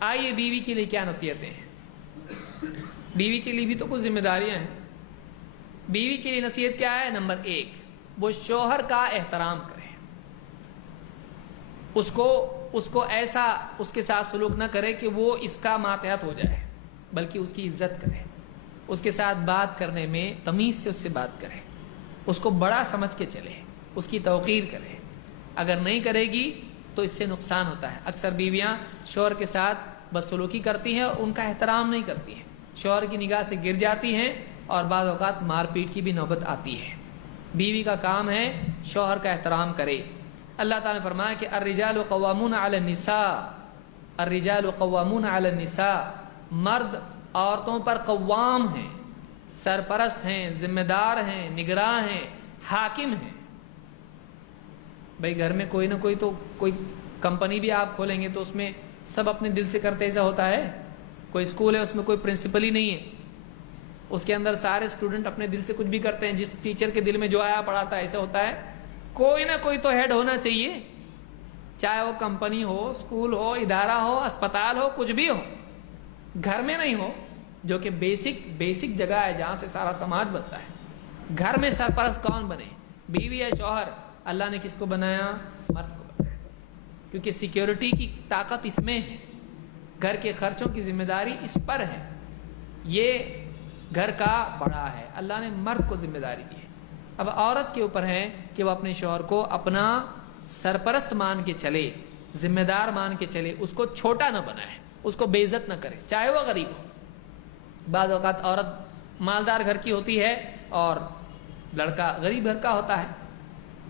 آئیے بیوی کے لیے کیا نصیحتیں ہیں. بیوی کے لیے بھی تو کچھ ذمہ داریاں ہیں. بیوی کے لیے نصیحت کیا ہے؟ نمبر 1، وہ شوہر کا احترام کرے. اس کو ایسا اس کے ساتھ سلوک نہ کرے کہ وہ اس کا ماتحت ہو جائے، بلکہ اس کی عزت کرے. اس کے ساتھ بات کرنے میں تمیز سے اس سے بات کرے، اس کو بڑا سمجھ کے چلے، اس کی توقیر کرے. اگر نہیں کرے گی تو اس سے نقصان ہوتا ہے. اکثر بیویاں شوہر کے ساتھ بدسلوکی کرتی ہیں اور ان کا احترام نہیں کرتی ہیں، شوہر کی نگاہ سے گر جاتی ہیں اور بعض اوقات مار پیٹ کی بھی نوبت آتی ہے. بیوی کا کام ہے شوہر کا احترام کرے. اللہ تعالیٰ نے فرمایا کہ الرجال قوامون علی النساء، الرجال قوامون علی النساء، مرد عورتوں پر قوام ہیں، سرپرست ہیں، ذمہ دار ہیں، نگراں ہیں، حاکم ہیں. بھائی گھر میں کوئی نہ کوئی کمپنی بھی آپ کھولیں گے تو اس میں سب اپنے دل سے کرتے ایسا ہوتا ہے؟ کوئی اسکول ہے اس میں کوئی پرنسپل ہی نہیں ہے، اس کے اندر سارے اسٹوڈنٹ اپنے دل سے کچھ بھی کرتے ہیں، جس ٹیچر کے دل میں جو آیا پڑھاتا ہے. ایسا ہوتا ہے؟ کوئی نہ کوئی تو ہیڈ ہونا چاہیے، چاہے وہ کمپنی ہو، اسکول ہو، ادارہ ہو، اسپتال ہو، کچھ بھی ہو. گھر میں نہیں ہو جو کہ بیسک جگہ ہے جہاں سے سارا سماج بنتا ہے. گھر میں سرپرست کون بنے؟ بیوی یا شوہر؟ اللہ نے کس کو بنایا؟ مرد کو بنایا، کیونکہ سیکیورٹی کی طاقت اس میں ہے، گھر کے خرچوں کی ذمہ داری اس پر ہے. یہ گھر کا بڑا ہے، اللہ نے مرد کو ذمہ داری دی ہے. اب عورت کے اوپر ہے کہ وہ اپنے شوہر کو اپنا سرپرست مان کے چلے، ذمہ دار مان کے چلے، اس کو چھوٹا نہ بنائے، اس کو بے عزت نہ کرے، چاہے وہ غریب ہو. بعض اوقات عورت مالدار گھر کی ہوتی ہے اور لڑکا غریب گھر کا ہوتا ہے.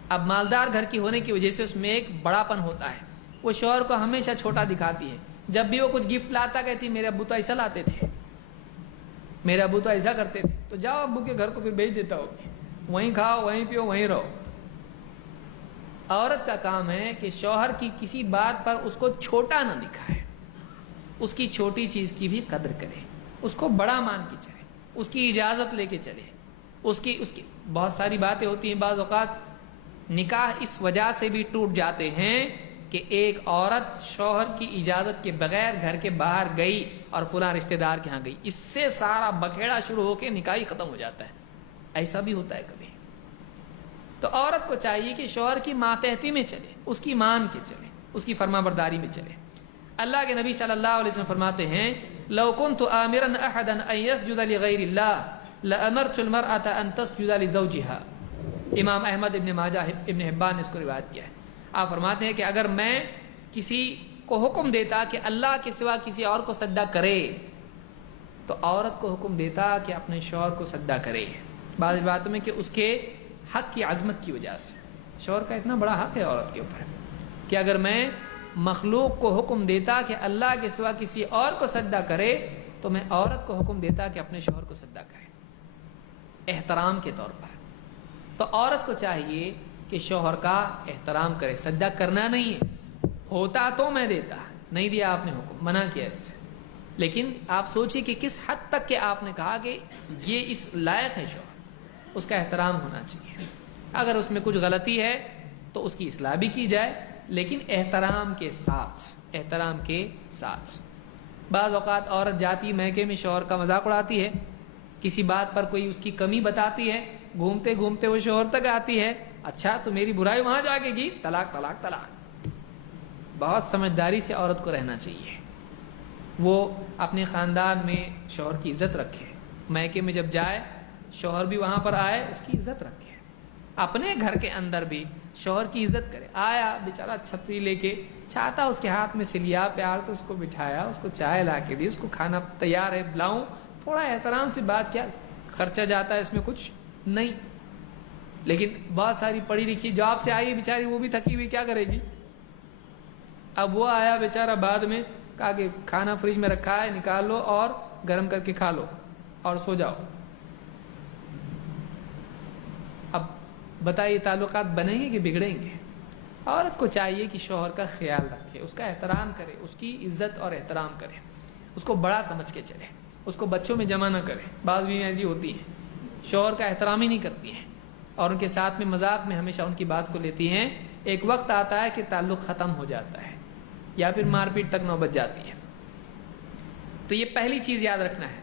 اب مالدار گھر کی ہونے کی وجہ سے اس میں ایک بڑاپن ہوتا ہے، وہ شوہر کو ہمیشہ چھوٹا دکھاتی ہے. جب بھی وہ کچھ گفٹ لاتا کہتی میرے ابو تو ایسا لاتے تھے، میرے ابو تو ایسا کرتے تھے. تو جاؤ ابو کے گھر کو پھر بھیج دیتا ہوگی، وہیں کھاؤ، وہیں پیو، وہیں رہو. عورت کا کام ہے کہ شوہر کی کسی بات پر اس کو چھوٹا نہ دکھائے، اس کی چھوٹی چیز کی بھی قدر کرے، اس کو بڑا مان کے چلے، اس کی اجازت لے کے چلے. اس کی بہت ساری باتیں ہوتی ہیں. بعض اوقات نکاح اس وجہ سے بھی ٹوٹ جاتے ہیں کہ ایک عورت شوہر کی اجازت کے بغیر گھر کے باہر گئی اور فلاں رشتہ دار کے ہاں گئی، اس سے سارا بکھیڑا شروع ہو کے نکاح ہی ختم ہو جاتا ہے. ایسا بھی ہوتا ہے کبھی. تو عورت کو چاہیے کہ شوہر کی ماتحتی میں چلے، اس کی مان کے چلے، اس کی فرما برداری میں چلے. اللہ کے نبی صلی اللہ علیہ وسلم فرماتے ہیں لو كنت آمرا احدا ان يسجد لغیر اللہ لامرت المرأة ان تسجد لزوجها. امام احمد ابن ماجہ ابن حبان نے اس کو روایت کیا ہے. آپ فرماتے ہیں کہ اگر میں کسی کو حکم دیتا کہ اللہ کے سوا کسی اور کو سجدہ کرے تو عورت کو حکم دیتا کہ اپنے شوہر کو سجدہ کرے. بعض باتوں میں کہ اس کے حق کی عظمت کی وجہ سے، شوہر کا اتنا بڑا حق ہے عورت کے اوپر کہ اگر میں مخلوق کو حکم دیتا کہ اللہ کے سوا کسی اور کو سجدہ کرے تو میں عورت کو حکم دیتا کہ اپنے شوہر کو سجدہ کرے، احترام کے طور پر. تو عورت کو چاہیے کہ شوہر کا احترام کرے، سجدہ کرنا نہیں ہے. ہوتا تو میں دیتا، نہیں دیا آپ نے حکم، منع کیا اس سے. لیکن آپ سوچیے کہ کس حد تک کہ آپ نے کہا کہ یہ اس لائق ہے شوہر، اس کا احترام ہونا چاہیے. اگر اس میں کچھ غلطی ہے تو اس کی اصلاح بھی کی جائے، لیکن احترام کے ساتھ. بعض اوقات عورت جاتی میکے میں شوہر کا مذاق اڑاتی ہے، کسی بات پر کوئی اس کی کمی بتاتی ہے، گھومتے گھومتے وہ شوہر تک آتی ہے، اچھا تو میری برائی وہاں جا کے کی، طلاق طلاق طلاق. بہت سمجھداری سے عورت کو رہنا چاہیے، وہ اپنے خاندان میں شوہر کی عزت رکھے، میکے میں جب جائے شوہر بھی وہاں پر آئے اس کی عزت رکھے، اپنے گھر کے اندر بھی شوہر کی عزت کرے. آیا بیچارہ چھتری لے کے، چھاتا اس کے ہاتھ میں سے لیا، پیار سے اس کو بٹھایا، اس کو چائے لا کے دی، اس کو کھانا تیار ہے لاؤں، تھوڑا احترام سے بات کیا، خرچہ جاتا ہے اس میں کچھ نہیں. لیکن بہت ساری پڑھی لکھی جو آپ سے آئی بیچاری، وہ بھی تھکی ہوئی، کیا کرے گی؟ اب وہ آیا بیچارہ بعد میں، کہا کہ کھانا فریج میں رکھا ہے نکال لو اور گرم کر کے کھا لو اور سو جاؤ. اب بتائیے تعلقات بنیں گے کہ بگڑیں گے؟ عورت کو چاہیے کہ شوہر کا خیال رکھے، اس کا احترام کرے، اس کی عزت اور احترام کرے، اس کو بڑا سمجھ کے چلے، اس کو بچوں میں جمع نہ کرے. بعض بھی ایسی ہوتی ہیں شوہر کا احترام ہی نہیں کرتی ہیں اور ان کے ساتھ میں مذاق میں ہمیشہ ان کی بات کو لیتی ہیں. ایک وقت آتا ہے کہ تعلق ختم ہو جاتا ہے یا پھر مار پیٹ تک نوبت جاتی ہے. تو یہ پہلی چیز یاد رکھنا ہے.